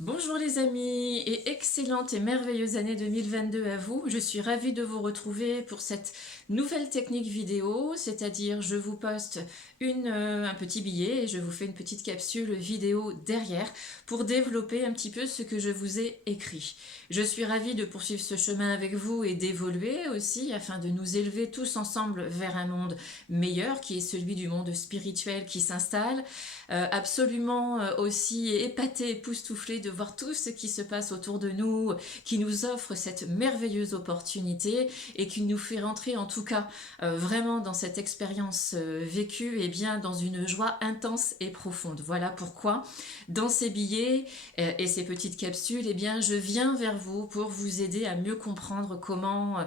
Bonjour les amis et excellente et merveilleuse année 2022 à vous. Je suis ravie de vous retrouver pour cette nouvelle technique vidéo, c'est-à-dire je vous poste un petit billet et je vous fais une petite capsule vidéo derrière pour développer un petit peu ce que je vous ai écrit. Je suis ravie de poursuivre ce chemin avec vous et d'évoluer aussi afin de nous élever tous ensemble vers un monde meilleur qui est celui du monde spirituel qui s'installe. Absolument aussi épaté, époustouflé de voir tout ce qui se passe autour de nous, qui nous offre cette merveilleuse opportunité et qui nous fait rentrer en tout cas vraiment dans cette expérience vécue et bien dans une joie intense et profonde. Voilà pourquoi dans ces billets et ces petites capsules, eh bien, je viens vers vous pour vous aider à mieux comprendre comment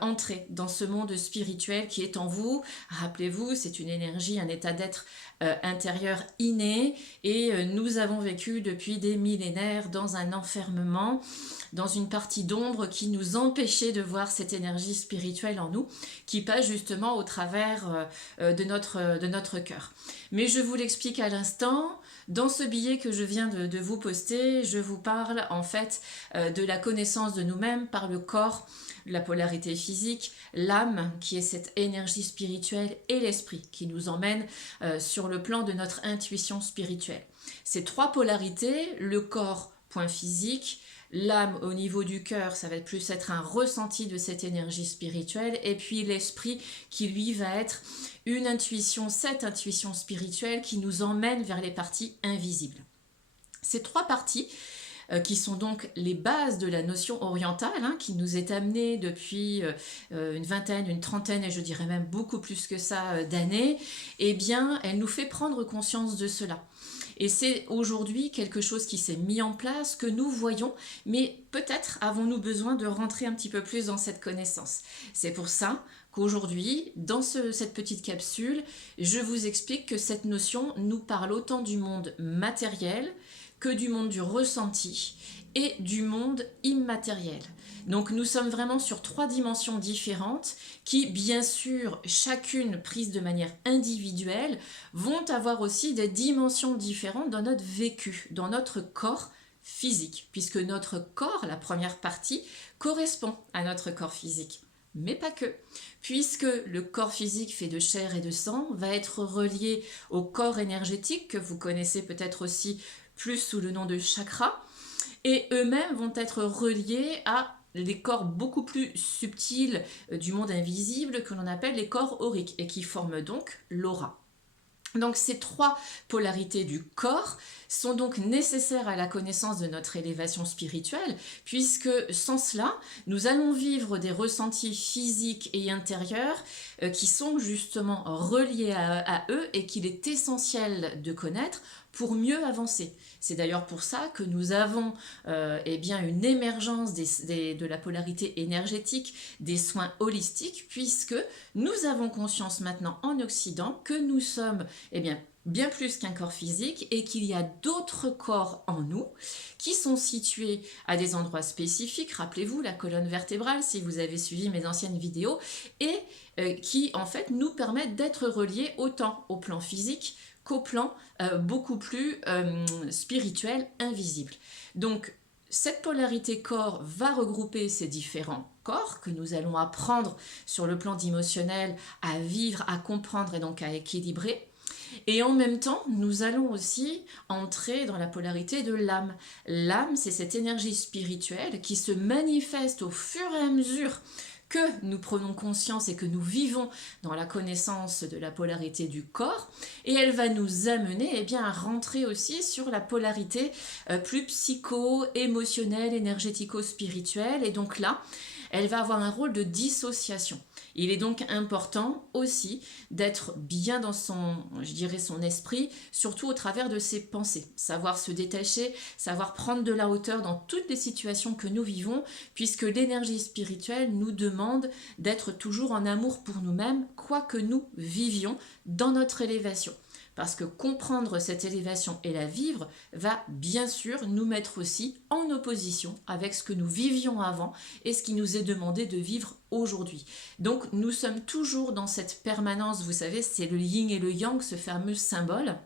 entrer dans ce monde spirituel qui est en vous. Rappelez-vous, c'est une énergie, un état d'être intérieur inné et nous avons vécu depuis des millénaires dans un enfermement, dans une partie d'ombre qui nous empêchait de voir cette énergie spirituelle en nous, qui passe justement au travers de notre cœur. Mais je vous l'explique à l'instant, dans ce billet que je viens de vous poster, je vous parle en fait de la connaissance de nous-mêmes par le corps, la polarité physique, l'âme qui est cette énergie spirituelle et l'esprit qui nous emmène sur le plan de notre intuition spirituelle. Ces trois polarités, le corps, point physique, l'âme au niveau du cœur, ça va plus être un ressenti de cette énergie spirituelle, et puis l'esprit qui lui va être une intuition, cette intuition spirituelle qui nous emmène vers les parties invisibles. Ces trois parties qui sont donc les bases de la notion orientale, qui nous est amenée depuis une vingtaine, une trentaine, et je dirais même beaucoup plus que ça d'années, eh bien, elle nous fait prendre conscience de cela. Et c'est aujourd'hui quelque chose qui s'est mis en place, que nous voyons, mais peut-être avons-nous besoin de rentrer un petit peu plus dans cette connaissance. C'est pour ça qu'aujourd'hui, dans cette petite capsule, je vous explique que cette notion nous parle autant du monde matériel que du monde du ressenti et du monde immatériel. Donc nous sommes vraiment sur trois dimensions différentes qui, bien sûr, chacune prise de manière individuelle, vont avoir aussi des dimensions différentes dans notre vécu, dans notre corps physique, puisque notre corps, la première partie, correspond à notre corps physique. Mais pas que, puisque le corps physique fait de chair et de sang, va être relié au corps énergétique, que vous connaissez peut-être aussi plus sous le nom de chakras, et eux-mêmes vont être reliés à les corps beaucoup plus subtils du monde invisible que l'on appelle les corps auriques et qui forment donc l'aura. Donc ces trois polarités du corps sont donc nécessaires à la connaissance de notre élévation spirituelle, puisque sans cela, nous allons vivre des ressentis physiques et intérieurs qui sont justement reliés à eux et qu'il est essentiel de connaître pour mieux avancer. C'est d'ailleurs pour ça que nous avons eh bien une émergence de la polarité énergétique, des soins holistiques, puisque nous avons conscience maintenant en Occident que nous sommes eh bien plus qu'un corps physique et qu'il y a d'autres corps en nous qui sont situés à des endroits spécifiques. Rappelez-vous la colonne vertébrale si vous avez suivi mes anciennes vidéos et qui en fait nous permettent d'être reliés autant au plan physique qu'au plan beaucoup plus spirituel, invisible. Donc cette polarité corps va regrouper ces différents corps que nous allons apprendre sur le plan émotionnel à vivre, à comprendre et donc à équilibrer. Et en même temps, nous allons aussi entrer dans la polarité de l'âme. L'âme, c'est cette énergie spirituelle qui se manifeste au fur et à mesure que nous prenons conscience et que nous vivons dans la connaissance de la polarité du corps, et elle va nous amener eh bien, à rentrer aussi sur la polarité plus psycho-émotionnelle, énergético-spirituelle, et donc là, elle va avoir un rôle de dissociation. Il est donc important aussi d'être bien dans son, je dirais, son esprit, surtout au travers de ses pensées. Savoir se détacher, savoir prendre de la hauteur dans toutes les situations que nous vivons, puisque l'énergie spirituelle nous demande d'être toujours en amour pour nous-mêmes, quoi que nous vivions dans notre élévation. Parce que comprendre cette élévation et la vivre va bien sûr nous mettre aussi en opposition avec ce que nous vivions avant et ce qui nous est demandé de vivre aujourd'hui. Donc nous sommes toujours dans cette permanence, vous savez, c'est le yin et le yang, ce fameux symbole,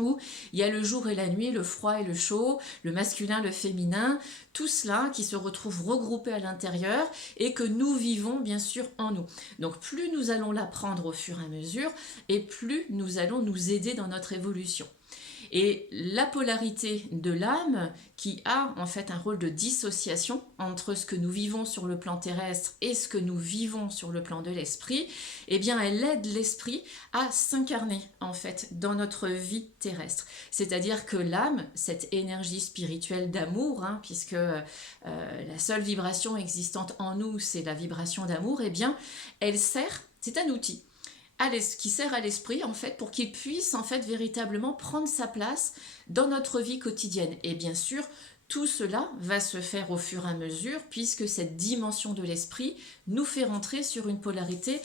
où il y a le jour et la nuit, le froid et le chaud, le masculin, le féminin, tout cela qui se retrouve regroupé à l'intérieur et que nous vivons bien sûr en nous. Donc plus nous allons l'apprendre au fur et à mesure et plus nous allons nous aider dans notre évolution. Et la polarité de l'âme, qui a en fait un rôle de dissociation entre ce que nous vivons sur le plan terrestre et ce que nous vivons sur le plan de l'esprit, eh bien elle aide l'esprit à s'incarner en fait dans notre vie terrestre. C'est-à-dire que l'âme, cette énergie spirituelle d'amour, puisque la seule vibration existante en nous, c'est la vibration d'amour, eh bien elle sert, c'est un outil qui sert à l'esprit en fait pour qu'il puisse en fait véritablement prendre sa place dans notre vie quotidienne. Et bien sûr, tout cela va se faire au fur et à mesure puisque cette dimension de l'esprit nous fait rentrer sur une polarité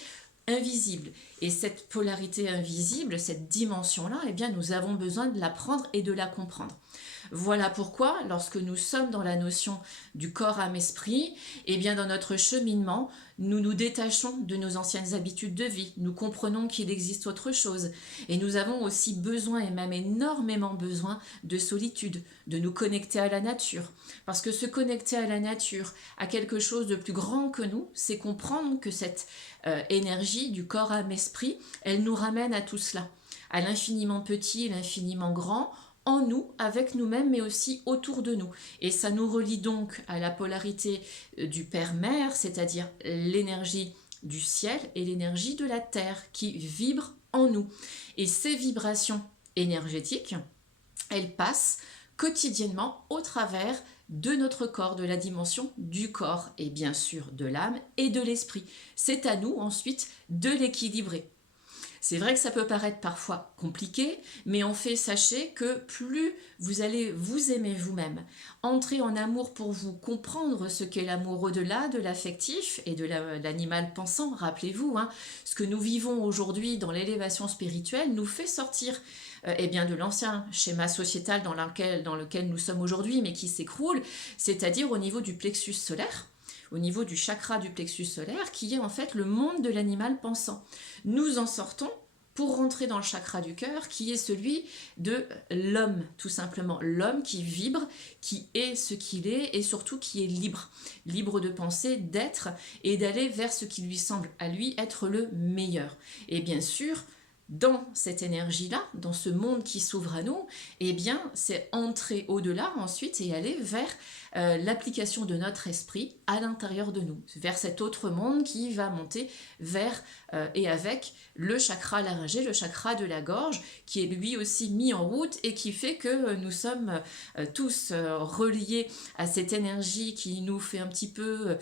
invisible. Et cette polarité invisible, cette dimension-là, eh bien nous avons besoin de l'apprendre et de la comprendre. Voilà pourquoi, lorsque nous sommes dans la notion du corps, âme, esprit, eh bien dans notre cheminement, nous nous détachons de nos anciennes habitudes de vie, nous comprenons qu'il existe autre chose et nous avons aussi besoin et même énormément besoin de solitude, de nous connecter à la nature. Parce que se connecter à la nature, à quelque chose de plus grand que nous, c'est comprendre que cette énergie du corps, âme, esprit, elle nous ramène à tout cela, à l'infiniment petit, l'infiniment grand, en nous, avec nous-mêmes, mais aussi autour de nous. Et ça nous relie donc à la polarité du Père-Mère, c'est-à-dire l'énergie du ciel et l'énergie de la terre qui vibrent en nous. Et ces vibrations énergétiques, elles passent quotidiennement au travers de notre corps, de la dimension du corps et bien sûr de l'âme et de l'esprit. C'est à nous ensuite de l'équilibrer. C'est vrai que ça peut paraître parfois compliqué, mais en fait, sachez que plus vous allez vous aimer vous-même, entrer en amour pour vous, comprendre ce qu'est l'amour au-delà de l'affectif et de l'animal pensant, rappelez-vous, ce que nous vivons aujourd'hui dans l'élévation spirituelle nous fait sortir de l'ancien schéma sociétal dans lequel nous sommes aujourd'hui, mais qui s'écroule, c'est-à-dire au niveau du plexus solaire, au niveau du chakra du plexus solaire, qui est en fait le monde de l'animal pensant. Nous en sortons pour rentrer dans le chakra du cœur, qui est celui de l'homme, tout simplement. L'homme qui vibre, qui est ce qu'il est, et surtout qui est libre. Libre de penser, d'être, et d'aller vers ce qui lui semble à lui être le meilleur. Et bien sûr, dans cette énergie-là, dans ce monde qui s'ouvre à nous, eh bien, c'est entrer au-delà ensuite et aller vers l'application de notre esprit à l'intérieur de nous, vers cet autre monde qui va monter vers et avec le chakra laryngé, le chakra de la gorge, qui est lui aussi mis en route et qui fait que nous sommes tous reliés à cette énergie qui nous fait un petit peu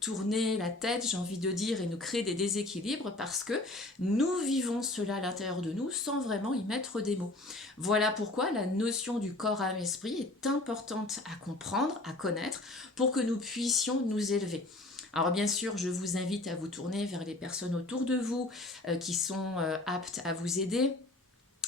tourner la tête, j'ai envie de dire, et nous crée des déséquilibres parce que nous vivons cela à l'intérieur de nous sans vraiment y mettre des mots. Voilà pourquoi la notion du corps, âme, esprit est importante à comprendre, à connaître, pour que nous puissions nous élever. Alors bien sûr, je vous invite à vous tourner vers les personnes autour de vous qui sont aptes à vous aider,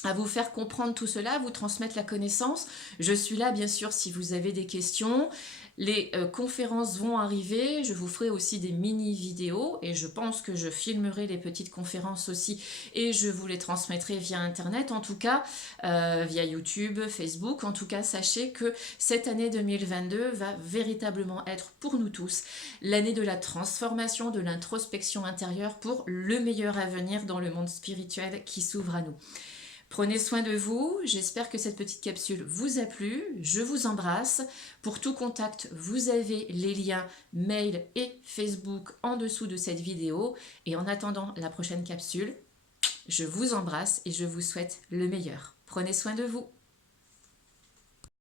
à vous faire comprendre tout cela, à vous transmettre la connaissance. Je suis là bien sûr si vous avez des questions. Les conférences vont arriver, je vous ferai aussi des mini-vidéos et je pense que je filmerai les petites conférences aussi et je vous les transmettrai via Internet, en tout cas via YouTube, Facebook. En tout cas, sachez que cette année 2022 va véritablement être pour nous tous l'année de la transformation, de l'introspection intérieure pour le meilleur avenir dans le monde spirituel qui s'ouvre à nous. Prenez soin de vous, j'espère que cette petite capsule vous a plu, je vous embrasse. Pour tout contact, vous avez les liens mail et Facebook en dessous de cette vidéo. Et en attendant la prochaine capsule, je vous embrasse et je vous souhaite le meilleur. Prenez soin de vous.